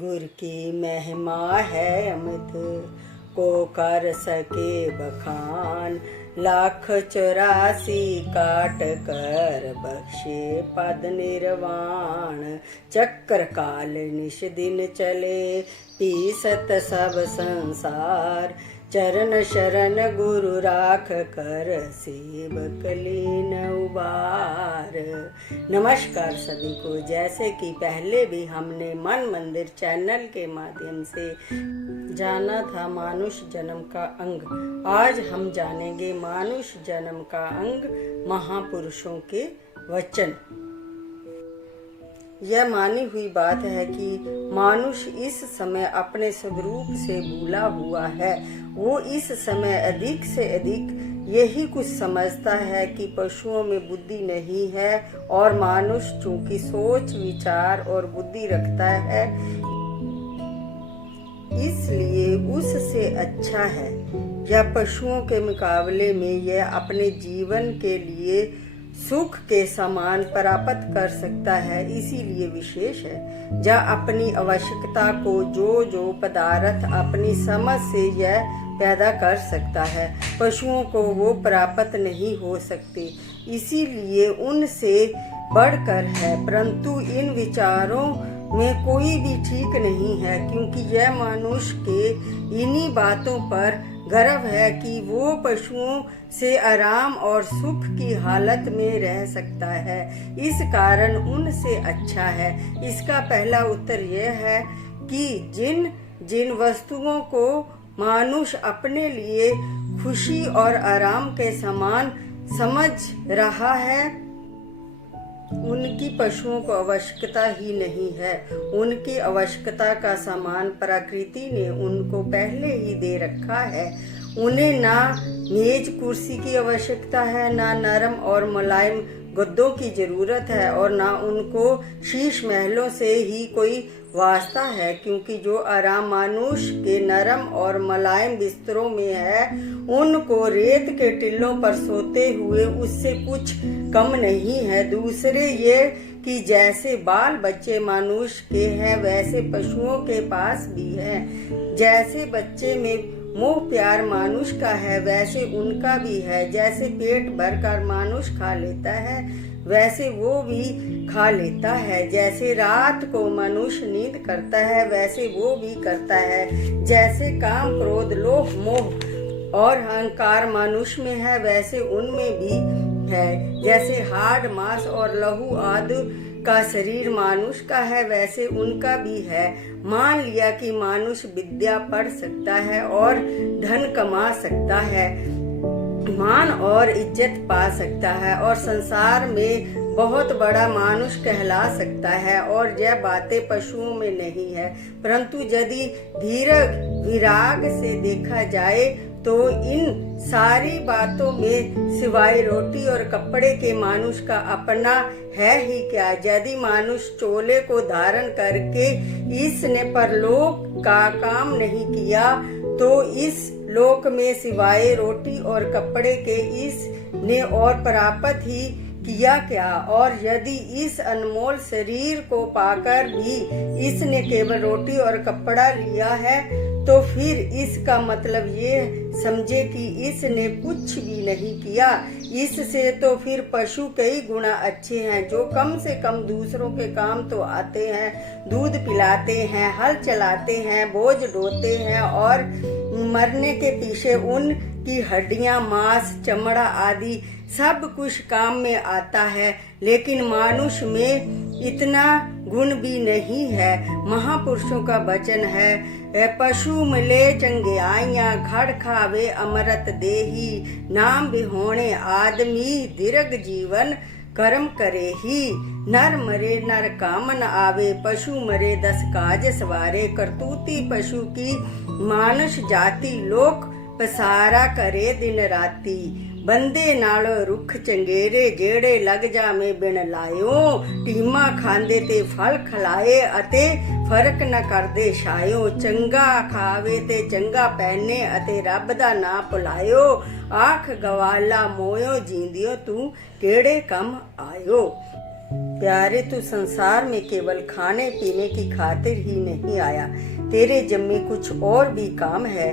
गुर की महिमा है अमित, को कर सके बखान। 1,84 काट कर बख्शे पद निर्वाण। चक्र काल निश दिन चले, पीसत सब संसार। चरण शरण गुरु राख कर, सेवक लीन उबार। नमस्कार सभी को। जैसे कि पहले भी हमने मन मंदिर चैनल के माध्यम से जाना था मानुष जन्म का अंग, आज हम जानेंगे मानुष जन्म का अंग महापुरुषों के वचन। यह मानी हुई बात है कि मानुष इस समय अपने स्वरूप से भूला हुआ है। वो इस समय अधिक से अधिक यही कुछ समझता है कि पशुओं में बुद्धि नहीं है, और मानुष चूंकि सोच विचार और बुद्धि रखता है, इसलिए उससे अच्छा है या पशुओं के मुकाबले में यह अपने जीवन के लिए सुख के समान प्राप्त कर सकता है, इसीलिए विशेष है। या अपनी आवश्यकता को जो पदार्थ अपनी समझ से यह पैदा कर सकता है, पशुओं को वो प्राप्त नहीं हो सकते, इसीलिए उनसे बढ़कर है। परंतु इन विचारों में कोई भी ठीक नहीं है, क्योंकि यह मनुष्य के इन्हीं बातों पर गर्व है कि वो पशुओं से आराम और सुख की हालत में रह सकता है, इस कारण उनसे अच्छा है। इसका पहला उत्तर यह है कि जिन जिन वस्तुओं को मनुष्य अपने लिए खुशी और आराम के समान समझ रहा है, उनकी पशुओं को आवश्यकता ही नहीं है। उनकी आवश्यकता का सामान प्रकृति ने उनको पहले ही दे रखा है। उन्हें ना मेज कुर्सी की आवश्यकता है, ना नरम और मुलायम गद्दों की जरूरत है, और ना उनको शीश महलों से ही कोई वास्ता है, क्योंकि जो आराम मनुष्य के नरम और मुलायम बिस्तरों में है, उनको रेत के टिल्लों पर सोते हुए उससे कुछ कम नहीं है। दूसरे ये कि जैसे बाल बच्चे मनुष्य के हैं, वैसे पशुओं के पास भी है। जैसे बच्चे में मोह प्यार मनुष्य का है, वैसे उनका भी है। जैसे पेट भरकर मनुष्य खा लेता है, वैसे वो भी खा लेता है। जैसे रात को मनुष्य नींद करता है, वैसे वो भी करता है। जैसे काम क्रोध लोभ मोह और अहंकार मनुष्य में है, वैसे उनमें भी है। जैसे हाड़ मांस और लहू आदि का शरीर मनुष्य का है, वैसे उनका भी है। मान लिया कि मनुष्य विद्या पढ़ सकता है और धन कमा सकता है, मान और इज्जत पा सकता है, और संसार में बहुत बड़ा मनुष्य कहला सकता है, और यह बातें पशुओं में नहीं है। परंतु यदि धीरज विराग से देखा जाए तो इन सारी बातों में सिवाय रोटी और कपड़े के मनुष्य का अपना है ही क्या। यदि मनुष्य चोले को धारण करके इसने परलोक का काम नहीं किया, तो इस लोक में सिवाय रोटी और कपड़े के इसने और प्राप्त ही किया क्या। और यदि इस अनमोल शरीर को पाकर भी इसने केवल रोटी और कपड़ा लिया है, तो फिर इसका मतलब ये समझे कि इसने कुछ भी नहीं किया। इससे तो फिर पशु कई गुना अच्छे हैं, जो कम से कम दूसरों के काम तो आते हैं, दूध पिलाते हैं, हल चलाते हैं, बोझ ढोते हैं, और मरने के पीछे उनकी हड्डियां मांस चमड़ा आदि सब कुछ काम में आता है। लेकिन मनुष्य में इतना गुण भी नहीं है। महापुरुषों का वचन है, पशु मिले चंगियाइयां, घड़ खावे अमृत देही। नाम बिहोणे आदमी, दीर्घ जीवन कर्म करे ही। नर मरे नर काम न आवे, पशु मरे 10 काज सवारे। करतूती पशु की मानुष जाति, लोक पसारा करे दिन राती। बंदे नालो रुख चंगेरे, जेड़े लग जावे बिन लायो। टीमा खांदे ते फल खलाए, अते फर्क न करदे छायो। चंगा खावे ते चंगा पहने, अते रब दा ना भुलायो। आख गवाला मोयो जींदियो, तू केड़े कम आयो। प्यारे, तू संसार में केवल खाने पीने की खातिर ही नहीं आया। तेरे जिम्मे कुछ और भी काम है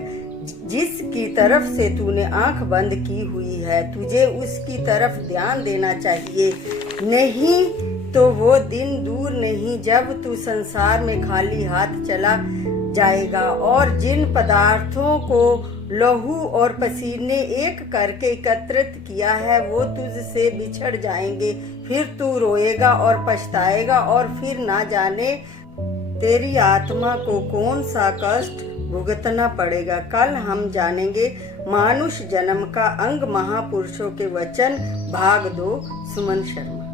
जिसकी तरफ से तूने आंख बंद की हुई है। तुझे उसकी तरफ ध्यान देना चाहिए, नहीं तो वो दिन दूर नहीं जब तू संसार में खाली हाथ चला जाएगा और जिन पदार्थों को लहू और पसीने एक करके एकत्रित किया है वो तुझसे बिछड़ जाएंगे। फिर तू रोएगा और पछताएगा और फिर ना जाने तेरी आत्मा को कौन सा कष्ट भुगतना पड़ेगा। कल हम जानेंगे मानुष जन्म का अंग महापुरुषों के वचन, भाग 2, सुमन शर्मा।